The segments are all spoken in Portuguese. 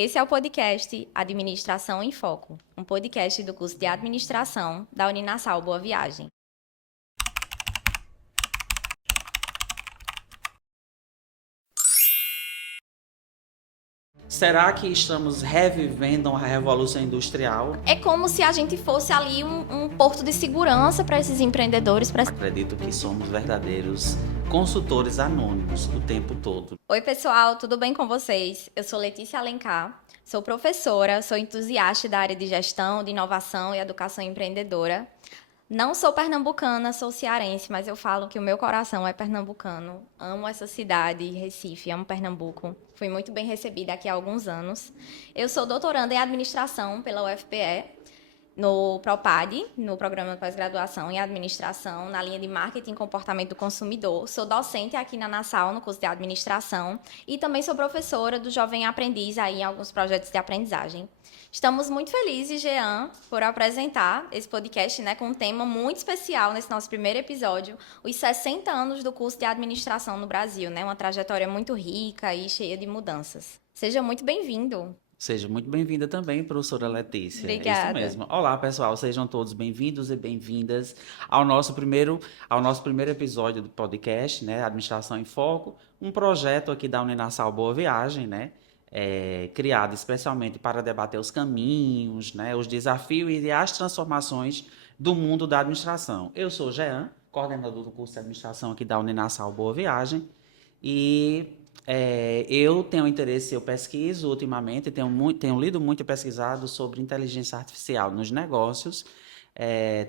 Esse é o podcast Administração em Foco, um podcast do curso de Administração da Uninasal Boa Viagem. Será que estamos revivendo uma revolução industrial? É como se a gente fosse ali um porto de segurança para esses empreendedores. Acredito que somos verdadeiros consultores anônimos o tempo todo. Oi, pessoal, tudo bem com vocês? Eu sou Letícia Alencar, sou professora, sou entusiasta da área de gestão, de inovação e educação empreendedora. Não sou pernambucana, sou cearense, mas eu falo que o meu coração é pernambucano. Amo essa cidade, Recife, amo Pernambuco. Fui muito bem recebida aqui há alguns anos. Eu sou doutoranda em administração pela UFPE, no PROPAD, no Programa de Pós-Graduação em Administração, na linha de Marketing e Comportamento do Consumidor. Sou docente aqui na Nassau, no curso de Administração, e também sou professora do Jovem Aprendiz aí em alguns projetos de aprendizagem. Estamos muito felizes, Jean, por apresentar esse podcast, com um tema muito especial nesse nosso primeiro episódio, os 60 anos do curso de administração no Brasil, uma trajetória muito rica e cheia de mudanças. Seja muito bem-vindo. Seja muito bem-vinda também, professora Letícia. Obrigada. É isso mesmo. Olá, pessoal, sejam todos bem-vindos e bem-vindas ao nosso primeiro episódio do podcast, Administração em Foco, um projeto aqui da Uninasal Boa Viagem, criado especialmente para debater os caminhos, os desafios e as transformações do mundo da administração. Eu sou Jean, coordenador do curso de administração aqui da Uninasal Boa Viagem, e eu tenho interesse, eu pesquiso ultimamente, tenho lido muito e pesquisado sobre inteligência artificial nos negócios.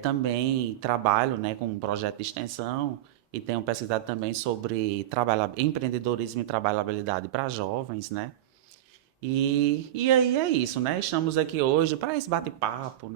Também trabalho, com um projeto de extensão e tenho pesquisado também sobre empreendedorismo e trabalhabilidade para jovens, E aí é isso, Estamos aqui hoje para esse bate-papo,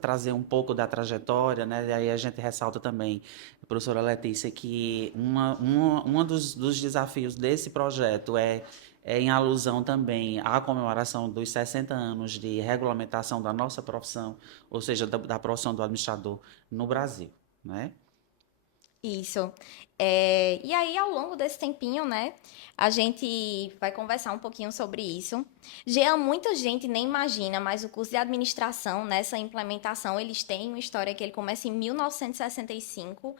trazer um pouco da trajetória, E aí a gente ressalta também, professora Letícia, que uma dos desafios desse projeto é em alusão também à comemoração dos 60 anos de regulamentação da nossa profissão, ou seja, da profissão do administrador no Brasil, Isso. E aí, ao longo desse tempinho, a gente vai conversar um pouquinho sobre isso. Jean, muita gente nem imagina, mas o curso de administração, nessa implementação, eles têm uma história que ele começa em 1965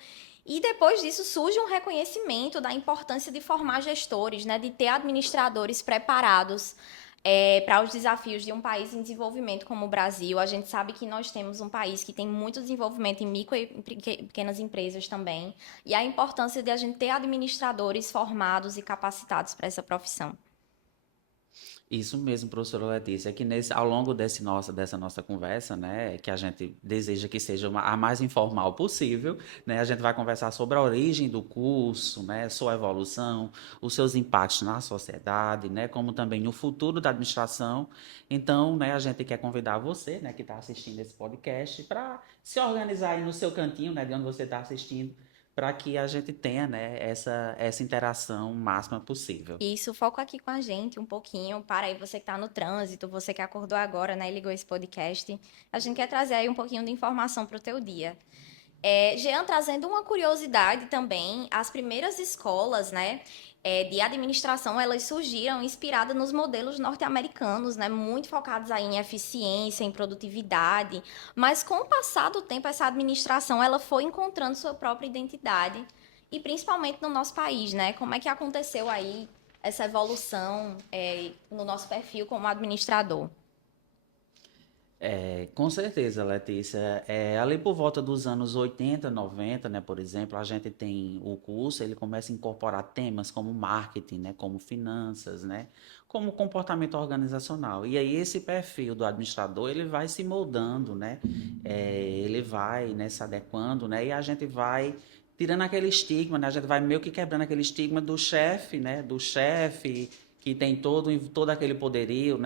e depois disso surge um reconhecimento da importância de formar gestores, de ter administradores preparados para os desafios de um país em desenvolvimento como o Brasil. A gente sabe que nós temos um país que tem muito desenvolvimento em micro e pequenas empresas também, e a importância de a gente ter administradores formados e capacitados para essa profissão. Isso mesmo, professora Letícia, que ao longo dessa nossa conversa, que a gente deseja que seja a mais informal possível, a gente vai conversar sobre a origem do curso, sua evolução, os seus impactos na sociedade, como também no futuro da administração. Então, a gente quer convidar você, que está assistindo esse podcast, para se organizar aí no seu cantinho, de onde você está assistindo, para que a gente tenha, essa interação máxima possível. Isso, foca aqui com a gente um pouquinho, para aí você que está no trânsito, você que acordou agora, e ligou esse podcast. A gente quer trazer aí um pouquinho de informação para o teu dia. Jean, trazendo uma curiosidade também, as primeiras escolas, de administração, elas surgiram inspiradas nos modelos norte-americanos, muito focados aí em eficiência, em produtividade, mas com o passar do tempo, essa administração, ela foi encontrando sua própria identidade, e principalmente no nosso país, Como é que aconteceu aí essa evolução no nosso perfil como administrador? Com certeza, Letícia. Ali por volta dos anos 80, 90, por exemplo, a gente tem o curso, ele começa a incorporar temas como marketing, como finanças, como comportamento organizacional. E aí esse perfil do administrador, ele vai se moldando, ele vai, se adequando, e a gente vai tirando aquele estigma, A gente vai meio que quebrando aquele estigma do chefe, Do chefe que tem todo aquele poderio,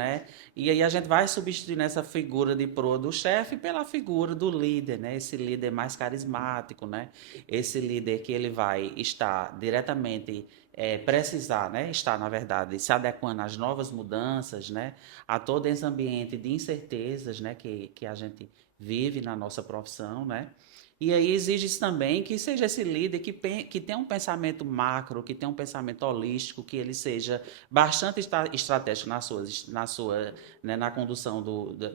E aí a gente vai substituindo essa figura de proa do chefe pela figura do líder, Esse líder mais carismático, Esse líder que ele vai estar diretamente precisar, estar, na verdade, se adequando às novas mudanças, A todo esse ambiente de incertezas, que a gente vive na nossa profissão, E aí exige também que seja esse líder que tenha um pensamento macro, que tenha um pensamento holístico, que ele seja bastante estratégico né, na condução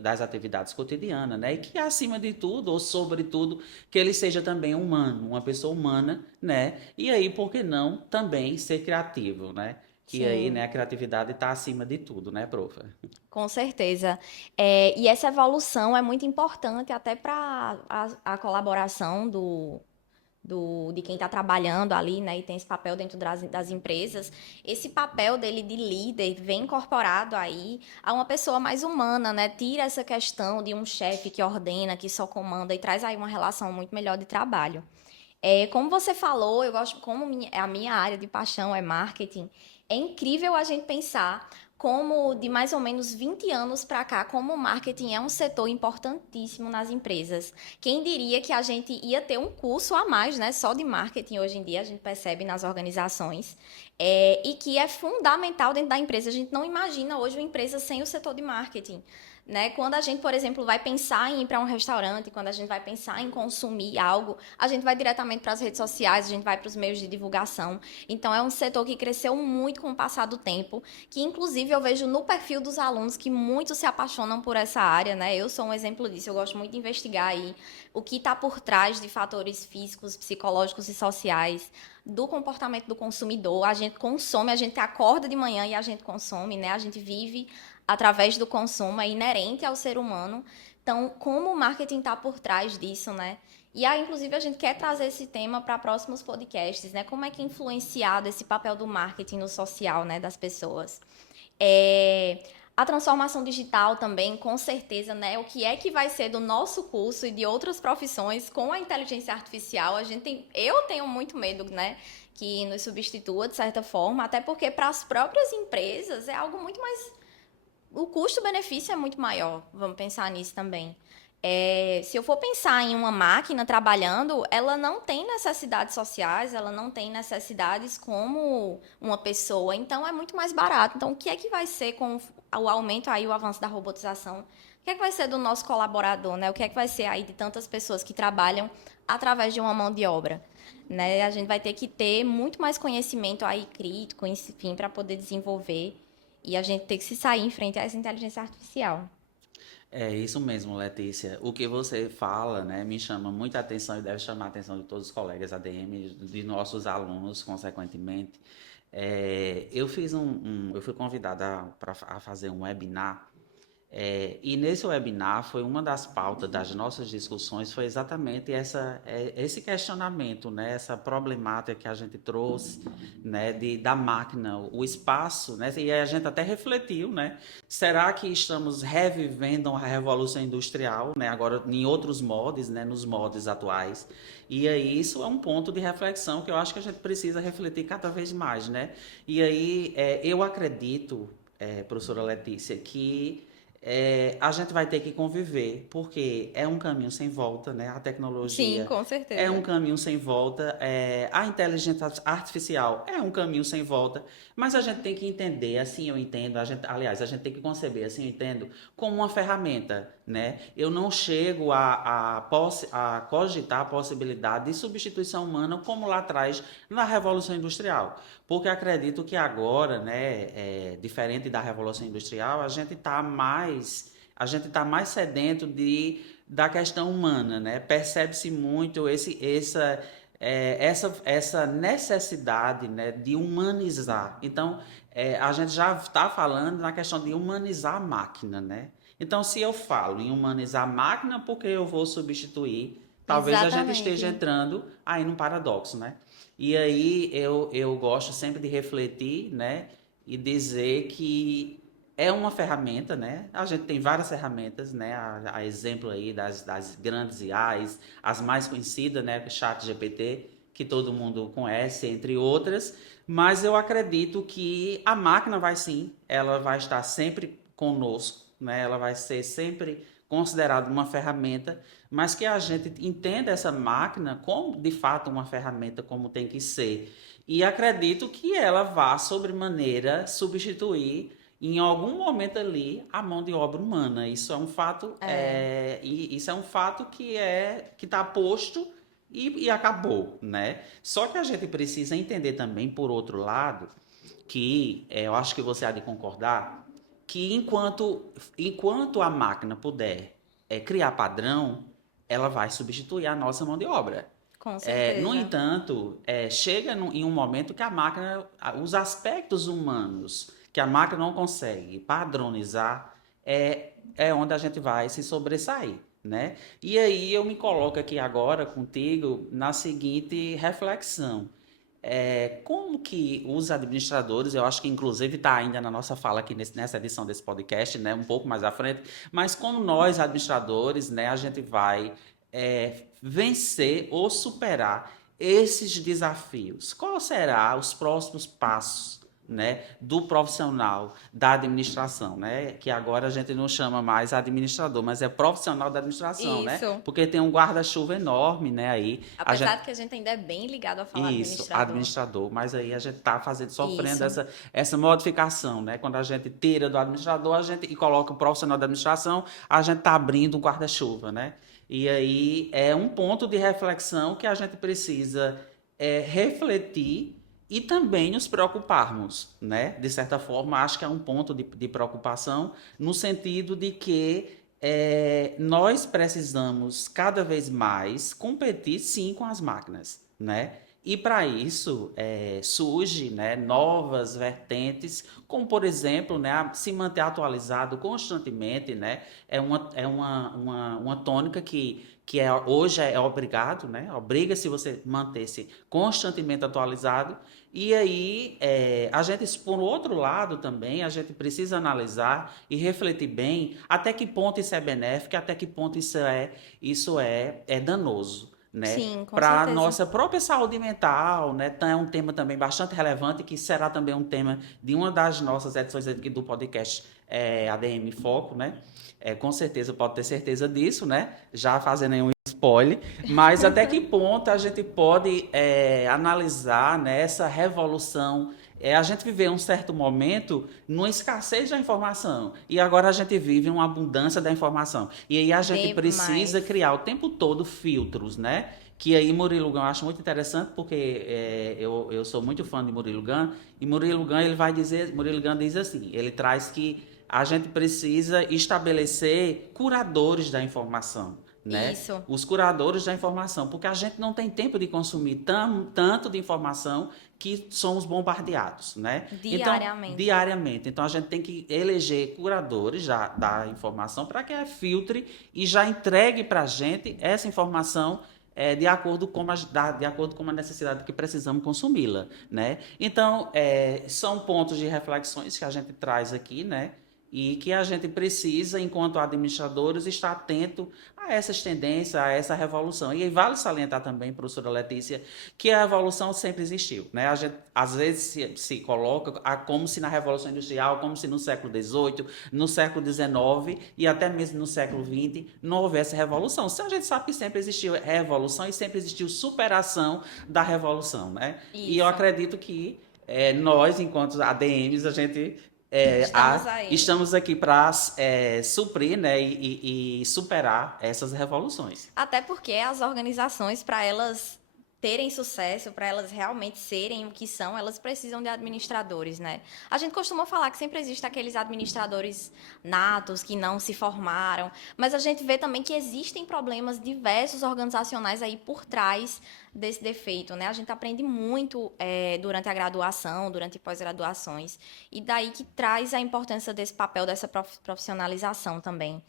das atividades cotidianas, né? E que acima de tudo, ou sobretudo, que ele seja também humano, uma pessoa humana, né? E aí, por que não também ser criativo, né? Que aí, Sim. né, a criatividade está acima de tudo, né, prof? Com certeza. E essa evolução é muito importante até para a colaboração de quem está trabalhando ali, né, e tem esse papel dentro das empresas. Esse papel dele de líder vem incorporado aí a uma pessoa mais humana, né? Tira essa questão de um chefe que ordena, que só comanda e traz aí uma relação muito melhor de trabalho. Como você falou, eu gosto, como a minha área de paixão é marketing, é incrível a gente pensar como de mais ou menos 20 anos para cá, como o marketing é um setor importantíssimo nas empresas. Quem diria que a gente ia ter um curso a mais, né, só de marketing hoje em dia, a gente percebe nas organizações, e que é fundamental dentro da empresa. A gente não imagina hoje uma empresa sem o setor de marketing. Né? Quando a gente, por exemplo, vai pensar em ir para um restaurante, quando a gente vai pensar em consumir algo, a gente vai diretamente para as redes sociais, a gente vai para os meios de divulgação. Então, é um setor que cresceu muito com o passar do tempo, que inclusive eu vejo no perfil dos alunos que muitos se apaixonam por essa área, né? Eu sou um exemplo disso, eu gosto muito de investigar aí o que está por trás de fatores físicos, psicológicos e sociais do comportamento do consumidor. A gente consome, a gente acorda de manhã e a gente consome, né? A gente vive através do consumo, é inerente ao ser humano. Então, como o marketing está por trás disso, né? E aí, inclusive, a gente quer trazer esse tema para próximos podcasts, né? Como é que é influenciado esse papel do marketing no social, né, das pessoas. A transformação digital também, com certeza, né? O que é que vai ser do nosso curso e de outras profissões com a inteligência artificial? Eu tenho muito medo, né? Que nos substitua de certa forma, até porque para as próprias empresas é algo muito mais, o custo-benefício é muito maior. Vamos pensar nisso também. Se eu for pensar em uma máquina trabalhando, ela não tem necessidades sociais, ela não tem necessidades como uma pessoa, então é muito mais barato. Então, o que é que vai ser com o aumento aí, o avanço da robotização? O que é que vai ser do nosso colaborador, né? O que é que vai ser aí de tantas pessoas que trabalham através de uma mão de obra? Né? A gente vai ter que ter muito mais conhecimento aí crítico, enfim, para poder desenvolver e a gente tem que se sair em frente a essa inteligência artificial. É isso mesmo, Letícia. O que você fala, né, me chama muita atenção e deve chamar a atenção de todos os colegas ADM, de nossos alunos, consequentemente. Eu fui convidada a fazer um webinar e nesse webinar foi uma das pautas das nossas discussões foi exatamente esse questionamento, né, essa problemática que a gente trouxe, né, da máquina, o espaço, né, e a gente até refletiu, né, será que estamos revivendo a revolução industrial, né, agora em outros modos, né, nos modos atuais? E aí isso é um ponto de reflexão que eu acho que a gente precisa refletir cada vez mais, né? E aí eu acredito, professora Letícia, que a gente vai ter que conviver, porque é um caminho sem volta, né? A Sim, tecnologia com é um certeza. caminho sem volta, a inteligência artificial é um caminho sem volta, mas a gente tem que entender, assim eu entendo, aliás, a gente tem que conceber, assim eu entendo, como uma ferramenta, né? Eu não chego a cogitar a possibilidade de substituição humana como lá atrás na Revolução Industrial. Porque acredito que agora, né, diferente da Revolução Industrial, a gente tá mais sedento da questão humana, né? Percebe-se muito essa necessidade, né, de humanizar. Então, a gente já está falando na questão de humanizar a máquina, né? Então, se eu falo em humanizar a máquina, porque eu vou substituir, talvez a gente esteja Exatamente. entrando aí num paradoxo, né? E aí eu gosto sempre de refletir, né? E dizer que é uma ferramenta, né? A gente tem várias ferramentas, né? A exemplo aí das grandes IAs, as mais conhecidas, né? O ChatGPT, que todo mundo conhece, entre outras. Mas eu acredito que a máquina vai sim, ela vai estar sempre conosco, né? Ela vai ser sempre considerada uma ferramenta, mas que a gente entenda essa máquina como de fato uma ferramenta como tem que ser. E acredito que ela vá sobremaneira substituir em algum momento ali, a mão de obra humana. Isso é um fato, isso é um fato que está posto e acabou, né? Só que a gente precisa entender também, por outro lado, que eu acho que você há de concordar, que enquanto a máquina puder criar padrão, ela vai substituir a nossa mão de obra. Com No certeza. entanto, em um momento que a máquina, os aspectos humanos que a máquina não consegue padronizar, é onde a gente vai se sobressair, né? E aí eu me coloco aqui agora contigo na seguinte reflexão. Como que os administradores, eu acho que inclusive está ainda na nossa fala aqui nessa edição desse podcast, né, um pouco mais à frente, mas como nós administradores, né, a gente vai vencer ou superar esses desafios? Qual será os próximos passos, né, do profissional da administração, né, que agora a gente não chama mais administrador, mas é profissional da administração, né, Isso. porque tem um guarda-chuva enorme, né, aí a Apesar gente de que a gente ainda é bem ligado a falar isso, administrador. administrador, mas aí a gente está sofrendo Isso. essa modificação, né? Quando a gente tira do administrador e coloca o profissional da administração, a gente está abrindo um guarda-chuva, né? E aí é um ponto de reflexão que a gente precisa refletir e também nos preocuparmos, né? De certa forma, acho que é um ponto de preocupação no sentido de que nós precisamos cada vez mais competir sim com as máquinas, né? E para isso surge, né, novas vertentes, como por exemplo, né, se manter atualizado constantemente, né, uma tônica que hoje é obrigado, né, obriga-se você manter-se constantemente atualizado. E aí, a gente, por outro lado também, a gente precisa analisar e refletir bem até que ponto isso é benéfico, até que ponto isso é danoso, né? Sim, com Para a certeza. nossa própria saúde mental, né? Então, é um tema também bastante relevante, que será também um tema de uma das nossas edições aqui do podcast ADM Foco, né? Com certeza, pode ter certeza disso, né? Já fazendo aí um spoiler, mas até que ponto a gente pode analisar, né, essa revolução. A gente viveu um certo momento numa escassez da informação e agora a gente vive uma abundância da informação. E aí a gente precisa Demais. criar o tempo todo filtros, né? Que aí Murilo Gun eu acho muito interessante porque eu sou muito fã de Murilo Gun e Murilo Gun diz assim, ele traz que a gente precisa estabelecer curadores da informação, né? Isso. Os curadores da informação, porque a gente não tem tempo de consumir tanto de informação que somos bombardeados, né? Então, Diariamente. diariamente. Então, a gente tem que eleger curadores já da informação para que filtre e já entregue para a gente essa informação de acordo com a necessidade que precisamos consumi-la, né? Então, são pontos de reflexões que a gente traz aqui, né? E que a gente precisa, enquanto administradores, estar atento a essas tendências, a essa revolução. E vale salientar também, professora Letícia, que a revolução sempre existiu, né? A gente, às vezes, se coloca como se na Revolução Industrial, como se no século XVIII, no século XIX e até mesmo no século XX não houvesse revolução. A gente sabe que sempre existiu revolução e sempre existiu superação da revolução, né? E eu Isso. acredito que nós, enquanto ADMs, a gente Estamos aí. estamos aqui para suprir, né, e superar essas revoluções. Até porque as organizações, para elas terem sucesso, para elas realmente serem o que são, elas precisam de administradores, né? A gente costuma falar que sempre existe aqueles administradores natos que não se formaram, mas a gente vê também que existem problemas diversos organizacionais aí por trás desse defeito, né? A gente aprende muito durante a graduação, durante pós-graduações, e daí que traz a importância desse papel, dessa profissionalização também.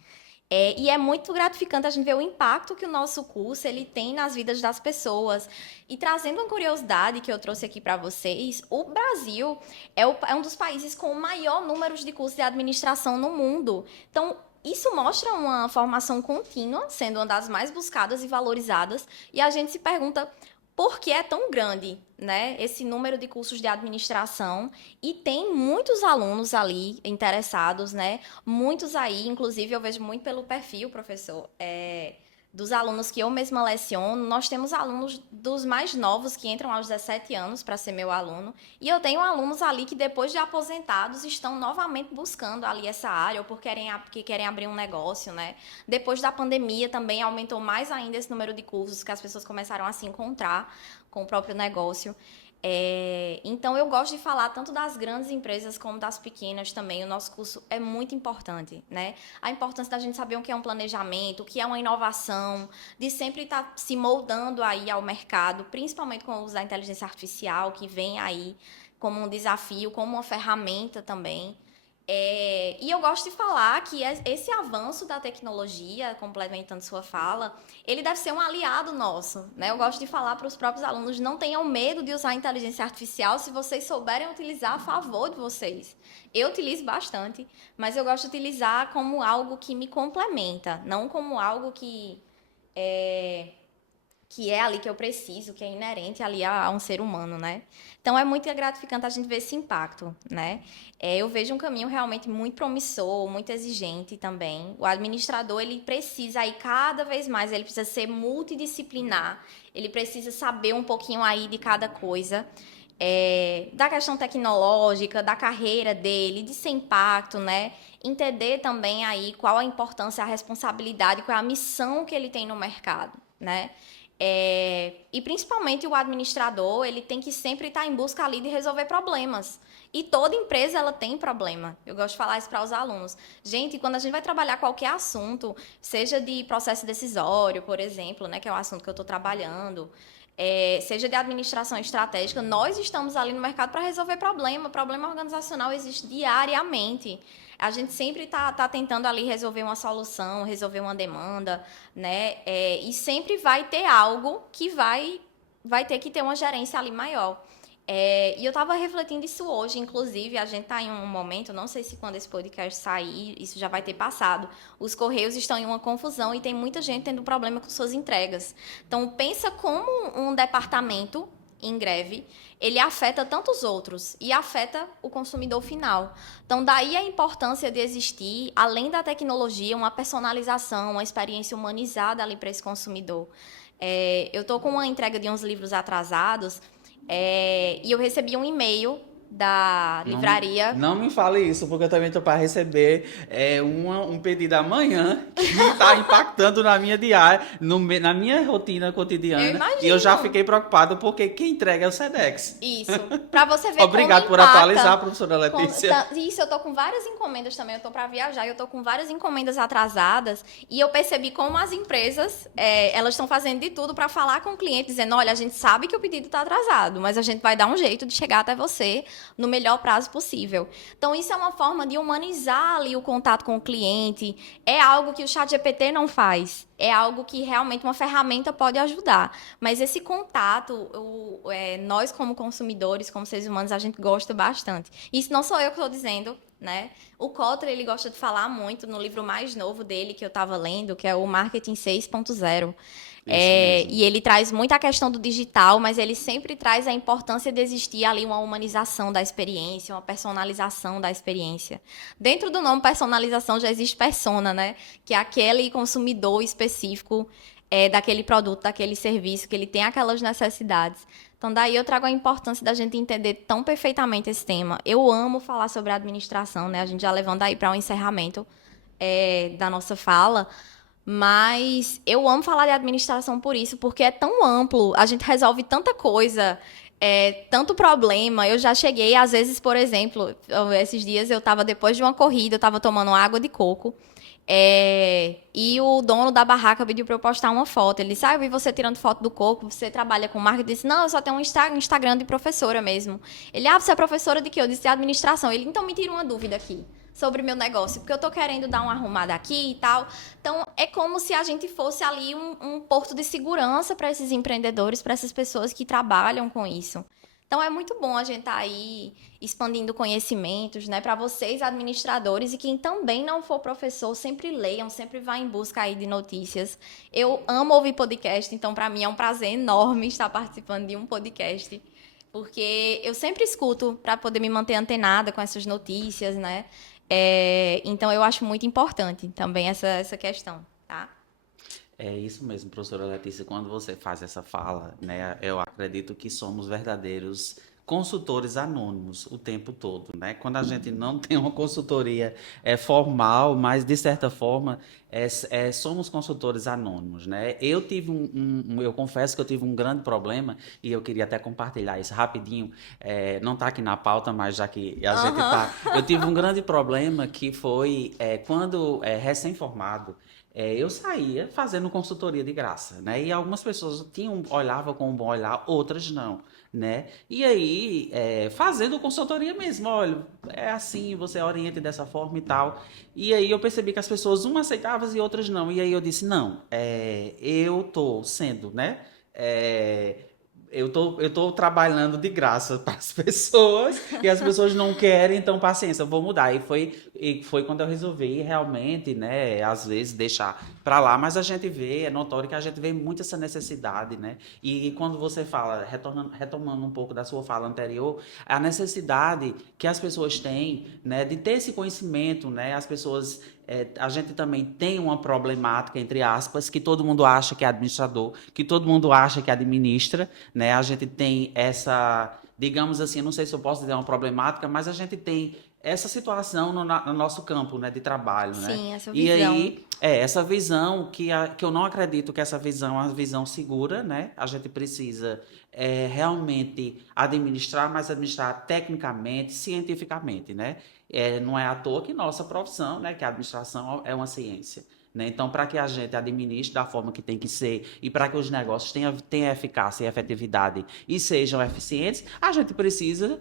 E é muito gratificante a gente ver o impacto que o nosso curso ele tem nas vidas das pessoas. E trazendo uma curiosidade que eu trouxe aqui para vocês, o Brasil é um dos países com o maior número de cursos de administração no mundo. Então, isso mostra uma formação contínua, sendo uma das mais buscadas e valorizadas. E a gente se pergunta por que é tão grande, né, esse número de cursos de administração, e tem muitos alunos ali interessados, né, muitos aí, inclusive eu vejo muito pelo perfil, professor, dos alunos que eu mesma leciono, nós temos alunos dos mais novos que entram aos 17 anos para ser meu aluno, e eu tenho alunos ali que depois de aposentados estão novamente buscando ali essa área, ou porque querem abrir um negócio, né? Depois da pandemia também aumentou mais ainda esse número de cursos que as pessoas começaram a se encontrar com o próprio negócio. Então, eu gosto de falar tanto das grandes empresas como das pequenas também. O nosso curso é muito importante, né? A importância da gente saber o que é um planejamento, o que é uma inovação, de sempre estar se moldando aí ao mercado, principalmente com o uso da inteligência artificial, que vem aí como um desafio, como uma ferramenta também. E eu gosto de falar que esse avanço da tecnologia, complementando sua fala, ele deve ser um aliado nosso, né? Eu gosto de falar para os próprios alunos, não tenham medo de usar a inteligência artificial se vocês souberem utilizar a favor de vocês. Eu utilizo bastante, mas eu gosto de utilizar como algo que me complementa, não como algo que é ali que eu preciso, que é inerente ali a um ser humano, né? Então, é muito gratificante a gente ver esse impacto, né? Eu vejo um caminho realmente muito promissor, muito exigente também. O administrador, ele precisa aí cada vez mais, ele precisa ser multidisciplinar, ele precisa saber um pouquinho aí de cada coisa, da questão tecnológica, da carreira dele, de ser impacto, né? Entender também aí qual a importância, a responsabilidade, qual é a missão que ele tem no mercado, né? E principalmente o administrador, ele tem que sempre estar em busca ali de resolver problemas. E toda empresa, ela tem problema. Eu gosto de falar isso para os alunos. Gente, quando a gente vai trabalhar qualquer assunto, seja de processo decisório, por exemplo, né, que é o assunto que eu estou trabalhando, seja de administração estratégica, nós estamos ali no mercado para resolver problema. Problema organizacional existe diariamente. A gente sempre está tentando ali resolver uma solução, resolver uma demanda, né? E sempre vai ter algo que vai ter que ter uma gerência ali maior. E eu estava refletindo isso hoje, inclusive, a gente está em um momento, não sei se quando esse podcast sair, isso já vai ter passado, os Correios estão em uma confusão e tem muita gente tendo problema com suas entregas. Então, pensa como um departamento em greve, ele afeta tantos outros e afeta o consumidor final. Então, daí a importância de existir, além da tecnologia, uma personalização, uma experiência humanizada ali para esse consumidor. Eu estou com uma entrega de uns livros atrasados, e eu recebi um e-mail da livraria. Não me fale isso, porque eu também estou para receber um pedido amanhã que está impactando na minha diária, na minha rotina cotidiana. Eu imagino. E eu já fiquei preocupado porque quem entrega é o Sedex. Isso. Para você ver Obrigado como por impacta, atualizar, professora Letícia. Isso, eu tô com várias encomendas também, eu tô para viajar, eu tô com várias encomendas atrasadas e eu percebi como as empresas, elas estão fazendo de tudo para falar com o cliente, dizendo, olha, a gente sabe que o pedido está atrasado, mas a gente vai dar um jeito de chegar até você no melhor prazo possível. Então, isso é uma forma de humanizar ali o contato com o cliente, é algo que o ChatGPT não faz. É algo que realmente uma ferramenta pode ajudar. Mas esse contato, nós como consumidores, como seres humanos, a gente gosta bastante. Isso não sou eu que estou dizendo, né? O Kotler, ele gosta de falar muito no livro mais novo dele, que eu estava lendo, que é o Marketing 6.0. E ele traz muito a questão do digital, mas ele sempre traz a importância de existir ali uma humanização da experiência, uma personalização da experiência. Dentro do nome personalização já existe persona, né? Que é aquele consumidor específico daquele produto, daquele serviço, que ele tem aquelas necessidades. Então, daí eu trago a importância da gente entender tão perfeitamente esse tema. Eu amo falar sobre administração, né? A gente já levando aí para um encerramento da nossa fala. Mas eu amo falar de administração por isso, porque é tão amplo, a gente resolve tanta coisa, tanto problema. Eu já cheguei, às vezes, por exemplo, esses dias eu estava, depois de uma corrida, eu estava tomando água de coco, e o dono da barraca pediu para eu postar uma foto. Ele disse, eu vi você tirando foto do coco, você trabalha com marketing? Eu disse, não, eu só tenho um Instagram de professora mesmo. Ele, você é professora de quê? Eu disse, de administração. Ele, então me tira uma dúvida aqui sobre o meu negócio, porque eu tô querendo dar uma arrumada aqui e tal. Então, é como se a gente fosse ali um porto de segurança para esses empreendedores, para essas pessoas que trabalham com isso. Então, é muito bom a gente estar aí expandindo conhecimentos, né, para vocês, administradores, e quem também não for professor, sempre leiam, sempre vá em busca aí de notícias. Eu amo ouvir podcast, então, para mim é um prazer enorme estar participando de um podcast, porque eu sempre escuto para poder me manter antenada com essas notícias, né? Então, eu acho muito importante também essa questão, tá? É isso mesmo, professora Letícia. Quando você faz essa fala, né, eu acredito que somos verdadeiros consultores anônimos o tempo todo, né? Quando a gente não tem uma consultoria formal, mas de certa forma somos consultores anônimos, né? Eu tive eu confesso que eu tive um grande problema e eu queria até compartilhar isso rapidinho. Não está aqui na pauta, mas já que a gente Aham. tá, eu tive um grande problema que foi quando recém-formado. Eu saía fazendo consultoria de graça, né? E algumas pessoas olhavam com um bom olhar, outras não, né? E aí, fazendo consultoria mesmo, olha, é assim, você orienta dessa forma e tal. E aí eu percebi que as pessoas, umas aceitavam e outras não. E aí eu disse, não, eu tô sendo, né? É, eu tô trabalhando de graça para as pessoas e as pessoas não querem, então paciência, eu vou mudar. E foi quando eu resolvi realmente, né, às vezes deixar para lá, mas a gente vê, é notório que a gente vê muito essa necessidade, né? E quando você fala, retomando um pouco da sua fala anterior, a necessidade que as pessoas têm, né, de ter esse conhecimento, né? As pessoas a gente também tem uma problemática, entre aspas, que todo mundo acha que é administrador, que todo mundo acha que administra, né? A gente tem essa, digamos assim, não sei se eu posso dizer uma problemática, mas a gente tem essa situação no nosso campo, né, de trabalho, né? Sim, essa E visão. aí, essa visão que eu não acredito que essa visão é uma visão segura, né? A gente precisa realmente administrar, mas administrar tecnicamente, cientificamente, né? Não é à toa que nossa profissão, né, que a administração é uma ciência. Né? Então, para que a gente administre da forma que tem que ser e para que os negócios tenham eficácia e efetividade e sejam eficientes, a gente precisa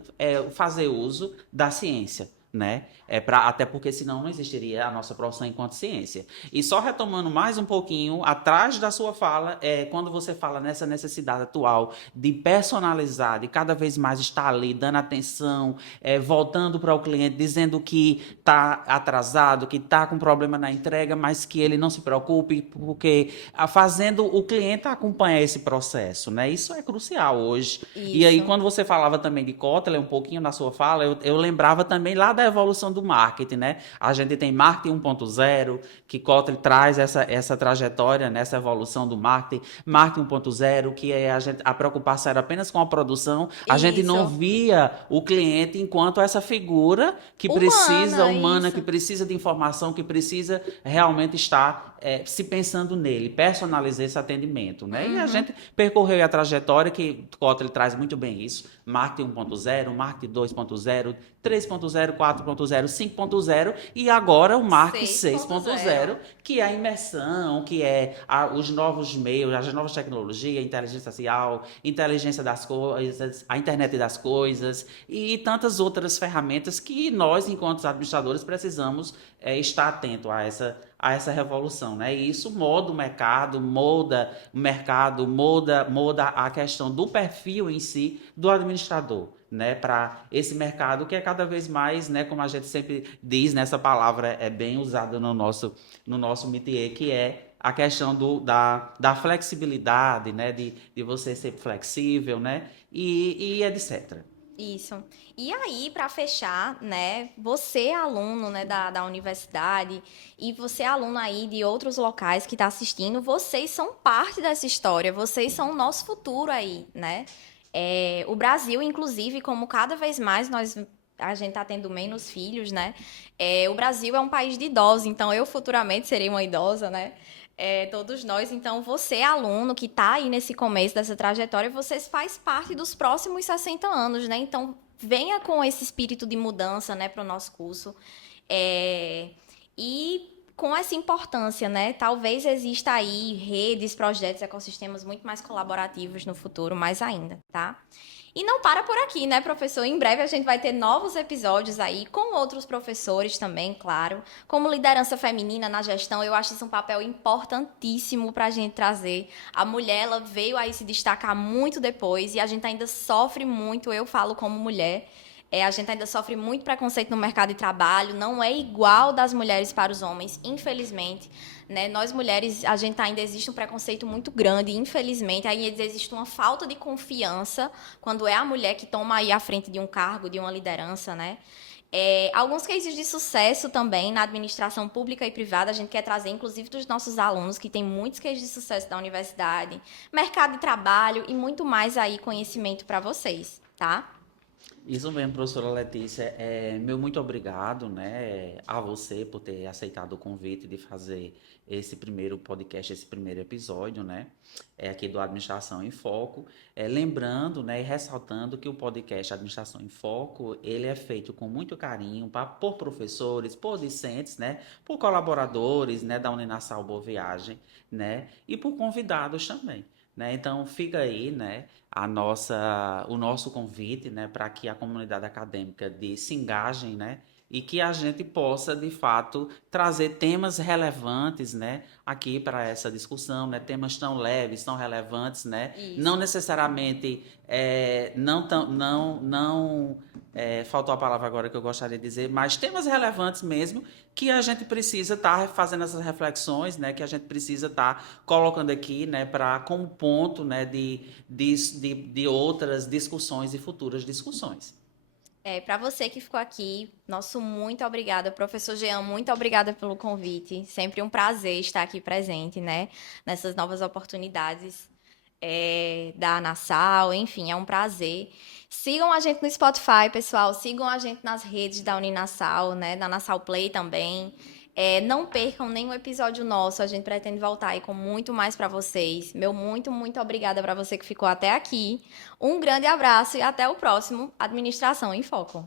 fazer uso da ciência. Né? Até porque senão não existiria a nossa profissão enquanto ciência. E só retomando mais um pouquinho, atrás da sua fala, quando você fala nessa necessidade atual de personalizar, de cada vez mais estar ali, dando atenção, voltando para o cliente, dizendo que está atrasado, que está com problema na entrega, mas que ele não se preocupe, porque fazendo o cliente acompanhar esse processo, né? Isso é crucial hoje. E aí, Isso. quando você falava também de Kotler, um pouquinho na sua fala, eu lembrava também lá da evolução do marketing, né? A gente tem marketing 1.0, que Kotler traz essa trajetória, nessa evolução do marketing 1.0, que a preocupação era apenas com a produção, a gente não Isso. via o cliente enquanto essa figura que precisa, Humana, humana, que isso. precisa de informação, que precisa realmente estar se pensando nele, personalizar esse atendimento, né? E a Uhum. gente percorreu a trajetória que Kotler traz muito bem isso, marketing 1.0, marketing 2.0, 3.0, 4.0, 5.0 e agora o marketing 6.0. 6.0, que é a imersão, que é os novos meios, as novas tecnologias, inteligência artificial, inteligência das coisas, a internet das coisas e tantas outras ferramentas que nós, enquanto administradores, precisamos estar atento a essa revolução, né? E isso muda o mercado, muda a questão do perfil em si do administrador, né? Para esse mercado que é cada vez mais, né? Como a gente sempre diz, nessa palavra é bem usada no nosso métier, que é a questão da flexibilidade, né? De você ser flexível, né? E etc. Isso. E aí, para fechar, né, você é aluno, né, da universidade e você é aluno aí de outros locais que está assistindo, vocês são parte dessa história, vocês são o nosso futuro aí, né? O Brasil, inclusive, como cada vez mais a gente tá tendo menos filhos, né? O Brasil é um país de idosos, então eu futuramente serei uma idosa, né? Todos nós, então você, aluno que está aí nesse começo dessa trajetória, você faz parte dos próximos 60 anos, né? Então venha com esse espírito de mudança, né, para o nosso curso. É, e com essa importância, né? Talvez exista aí redes, projetos, ecossistemas muito mais colaborativos no futuro, mais ainda, tá? E não para por aqui, né, professor? Em breve a gente vai ter novos episódios aí com outros professores também, claro. Como liderança feminina na gestão, eu acho isso um papel importantíssimo para a gente trazer. A mulher, ela veio aí se destacar muito depois e a gente ainda sofre muito, eu falo como mulher. A gente ainda sofre muito preconceito no mercado de trabalho, não é igual das mulheres para os homens, infelizmente. Né? Nós mulheres, a gente ainda existe um preconceito muito grande, infelizmente, ainda existe uma falta de confiança quando é a mulher que toma aí a frente de um cargo, de uma liderança, né? Alguns cases de sucesso também na administração pública e privada, a gente quer trazer, inclusive, dos nossos alunos, que tem muitos cases de sucesso da universidade, mercado de trabalho e muito mais aí conhecimento para vocês, tá? Isso mesmo, professora Letícia. Meu muito obrigado, né, a você por ter aceitado o convite de fazer esse primeiro podcast, esse primeiro episódio, né, aqui do Administração em Foco. Lembrando, né, e ressaltando que o podcast Administração em Foco, ele é feito com muito carinho por professores, por discentes, né, por colaboradores, né, da Uninasal Boa Viagem, né, e por convidados também. Né? Então fica aí, né, o nosso convite, né, para que a comunidade acadêmica se engajem, né, e que a gente possa, de fato, trazer temas relevantes, né, aqui para essa discussão, né, temas tão leves, tão relevantes, né, não Isso. necessariamente, faltou a palavra agora que eu gostaria de dizer, mas temas relevantes mesmo, que a gente precisa estar fazendo essas reflexões, né, que a gente precisa estar colocando aqui, né, para como ponto, né, de outras discussões e futuras discussões. Para você que ficou aqui, nosso muito obrigada, professor Jean, muito obrigada pelo convite. Sempre um prazer estar aqui presente, né, nessas novas oportunidades da Nassau, enfim, é um prazer. Sigam a gente no Spotify, pessoal, sigam a gente nas redes da Uninassal, né, da Nassau Play também. Não percam nenhum episódio nosso, a gente pretende voltar aí com muito mais para vocês. Meu muito, muito obrigada para você que ficou até aqui. Um grande abraço e até o próximo Administração em Foco.